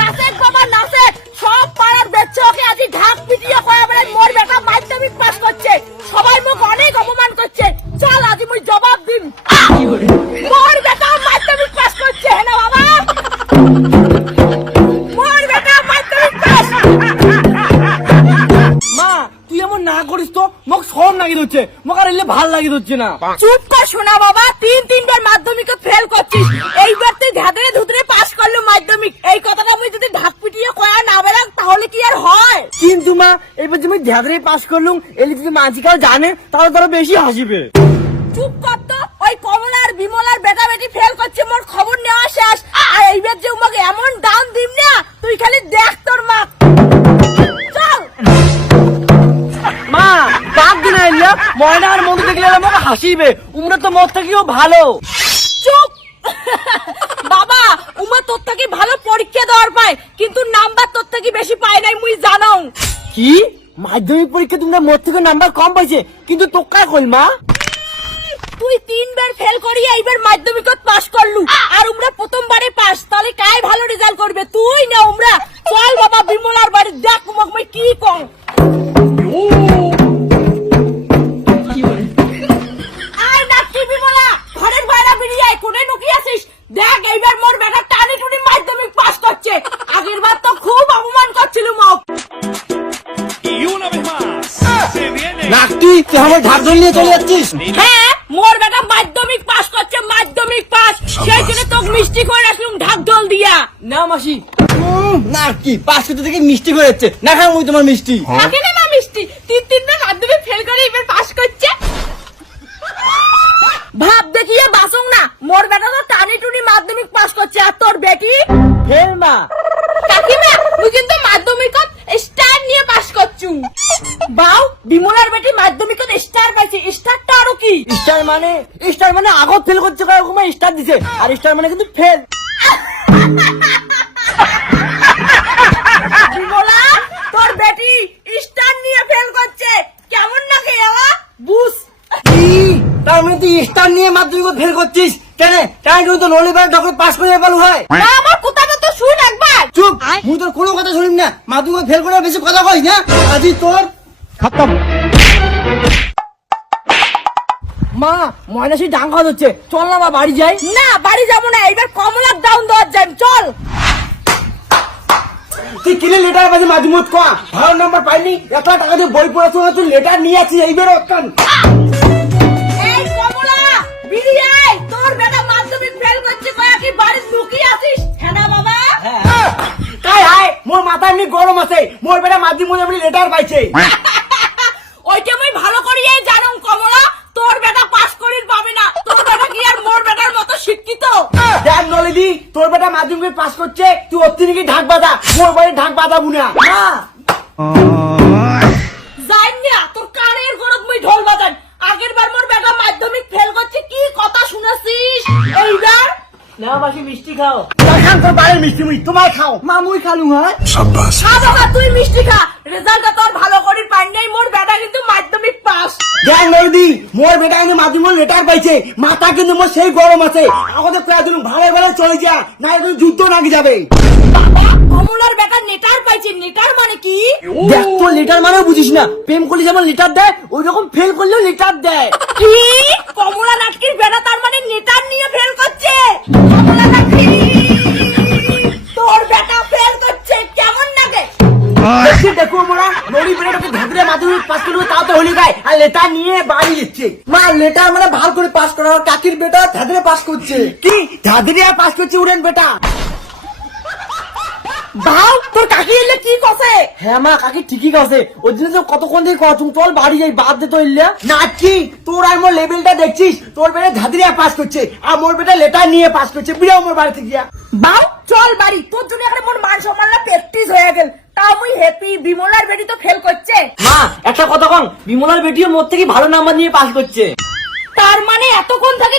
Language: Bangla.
নাসেক বাবা নাসেক, সব পাড়ার বেচ্চা ওকে আজ ঢাক পিটিয়ে কয়া বেড়ায় মোর বেটা মাধ্যমিক পাস করছে, সবাই মুখ অনেক অপমান করছে। চল আজ মুই জবাব দিন, মোর বেটা মাধ্যমিক পাস করছে। হ্যাঁ না বাবা, মোর বেটা মাধ্যমিক পাস। মা তুই এমন না করিস তো, মোক সব লাগি হচ্ছে, মোক আর এলে ভাল লাগি হচ্ছে না। চুপ কর শোনা বাবা, তিনবার মাধ্যমিকে ফেল করছিস, এইবার তুই ধাঁধরে ধুতরে পাস করলো মাধ্যমিক। এই কথাটা মুই যদি ঢাক পিটিয়ে কয়া না বেড়াক তাহলে কি আর হয়? কিন্তু মা এবার তুমি ধ্যাদরে পাস করলুম, এলে যদি মাঝিকাও জানে তাহলে তারা বেশি হাসিবে। চুপ কর তো, ওই কমলার বিমলার বেটা বেটি ফেল করছে, মোর খবর নেওয়া শেষ। আর এইবার যে উমাকে এমন দাম দিম না, তুই খালি দেখ তোর মা। চল মা বাপ দিন এলে ময়না আর মধু দেখলে আমাকে হাসিবে, উমরা তো মত থেকেও ভালো। চুপ বাবা, উমা তোর থেকে ভালো পরীক্ষা দেওয়ার পায়, কিন্তু নাম্বার তোর থেকে বেশি পায় নাই মুই জানো। কি মাধ্যমিক পরীক্ষা তোমরা মোট থেকে নাম্বার কম পাইছে, কিন্তু তোকা কই মা? তুই 3বার ফেল করি এইবার মাধ্যমিকত পাস করলু, আর উমরা প্রথমবারে পাস, তাহলে কাই ভালো রেজাল্ট করবে, তুই না উমরা? চল বাবা বিমলার বাড়ি দেখ উমাক মই কি কম। আয় নাকি বিমলা, ঘরের বাইরে বেরিয়ে আয়, কোনে লুকিয়ে আছিস? দেখ এইবার মোর বেটা টানি টুনি মাধ্যমিক পাস করছে, আগের বার তো খুব অপমান করছিল মোক। Y una vez más, se viene. নাকি তুই আমার ঢাকঢোল নিয়ে চলে যাচ্ছিস? হ্যাঁ, মোর বেটা মাধ্যমিক পাস করছে, মাধ্যমিক পাস, সেই জন্য তোকে মিষ্টি করে রাখলুম ঢাক ঢোল দিয়া। না মাসি, নাকি পাস করতে থেকে মিষ্টি করে যাচ্ছে, না খাও ওই তোমার মিষ্টি। থাকে না মা মিষ্টি, তিনবার মাধ্যমিক ফেল করে এবার পাস করছে। ভাব দেখিয়ে বাসুং না, মোর বেটা তো টানি টুনি মাধ্যমিক পাস করছে, আর তোর বেটি ফেল মা। কাকিমা তুই কিন্তু মাধ্যমিকত স্টার নিয়ে পাস করছু। বাউ, বিমলার বেটি মাধ্যমিকত স্টার পাইছে, স্টারটা আরো কি? স্টার মানে আগত ফেল করছে, ওরকম স্টার দিছে, আর স্টার মানে কিন্তু ফেল। বিমলা, তোর বেটি স্টার নিয়ে ফেল করছে, কেমন লাগে বাবা? বুঝ কি তার মানে তুই স্টার নিয়ে মাধ্যমিক ফেল করছিস? কেন কেন তুই তো নলিবার ডক্টর পাস করে ভালো হয়। না, আমার কথাটা তো শুন একবার। চুপ, মুই তোর কোনো কথা শুনিম না, মাধ্যমিক ফেল করে বেশি কথা কইস না, আজি তোর খতম। মা ময়নাসি ডাং খাওয়া হচ্ছে, চল না মা বাড়ি যাই। না, বাড়ি যাবো না, এবার কমলার ডাউন দেওয়ার যাই, চল। তুই কিনে লেটার বাজে মাধ্যমিক কয়া ভালো নাম্বার পাইনি, 1 লাখ টাকা দিয়ে বই পড়াচ্ছ, তুই লেটার নিয়ে আছিস এইবার অকান। এই কমলা, বেরিয়ে আয়, তোর বেটা মাধ্যমিক ফেল করছে, কয়া কি বাড়ির লুকিয়ে আছিস? হ্যাঁ না বাবা? তাই হায় মোর মাথা এমনি গরম আছে, মোর বেটা মাধ্যমিক এমনি লেটার পাইছে। ওইটা আমি ভালো করিয়ে জানো কমলা, তোর বেটা পাস করির পাবে না, তোর বেটা কি আর মোর বেটার মতো শিক্ষিত? দেখ নলিদি, তোর বেটা মাধ্যমিক পাস করছে, তুই অতি নাকি ঢাক বাজা, মোর বাড়ি ঢাক বাজাবো না। যাই না, তোর কানের গরম মুই ঢোল বাজান। আগের বার মোর বেটা মাধ্যমিক ফেল করছে, কি কথা শুনেছিস? এইবার না মাসি মিষ্টি খাও, খান তোর বাড়ির মিষ্টি মুই তোমায় খাও। মা মুই খালু। হ্যাঁ খা বাবা, তুই মিষ্টি খা, রেজাল্টটা তোর ভালো করির পাই নাই, মোর বেটা কিন্তু মাধ্যমিক পাস। দেখ নলিদি, মোর বেটা কিন্তু মাধ্যমিক লেটার পাইছে, মাথা কিন্তু মোর সেই গরম আছে, আমাদের প্রায় দিন ভালো ভালো চলে যা, না এখন যুদ্ধ নাকি যাবে। বাবা, কমলার বেটা নেটার পাইছে, নেটার মানে কি? দেখ তোর লেটার মানেও বুঝিস না, প্রেম করলে যেমন লেটার দেয় ওই রকম ফেল করলেও লেটার দেয়। কি? কমলা নাটকির বেটা তার মানে নেটার নিয়ে ফেল করছে? কমলা নাটকি, তোর বেটা ফেল করছে, কেমন লাগে? দেখছি দেখো মোরা নড়ি বেটাকে ঢাকরে মাধ্যমিক পাস করবে, তাও তো হলি গায়, আর লেটার নিয়ে বাড়ি যাচ্ছে। মা লেটার মানে ভালো করে পাস করা, কাকির বেটা ঢাকরে পাস করছে। কি ঢাকরে আর পাস করছে উড়েন বেটা? ভাও, তোর কাকি এলে কি কছে? হ্যাঁ মা কাকি ঠিকই আছে, ওই জন্য তো কতক্ষণ থেকে কচুম, চল বাড়ি যাই, বাদ দে তো ইল্লা। নাকি তোর আর মোর লেভেলটা দেখছিস, তোর বেটা ধাদিরিয়া পাস করছে, আর মোর বেটা লেটার নিয়ে পাস করছে, বিড়াও মোর বাড়ি থেকে গিয়া। ভাও, চল বাড়ি, তোর জন্য এখানে মোর মান সম্মানটা প্র্যাকটিস হয়ে গেল। তাও মুই হ্যাপি, বিমলার বেটি তো ফেল করছে। মা একটা কথা কম, বিমলার বেটিও মোর থেকে ভালো নাম্বার নিয়ে পাস করছে। তার মানে এতক্ষণ থেকে